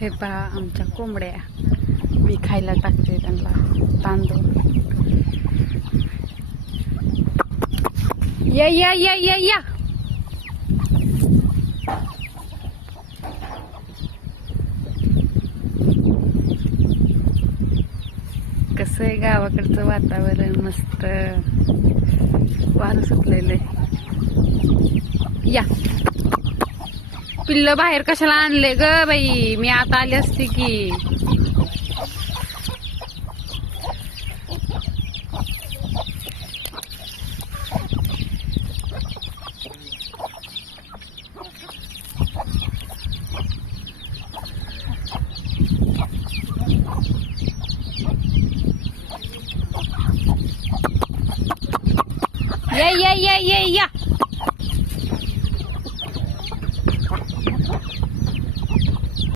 हे पहा आमच्या कोंबड्या, मी खायला टाकते त्यांना तांदूळ. या या या या या. कसं आहे गावाकडचं वातावरण, मस्त वारं सुटलेलं आहे. या पिल्लं बाहेर कशाला आणले ग बाई, मी आता आली असते की. या या या या या.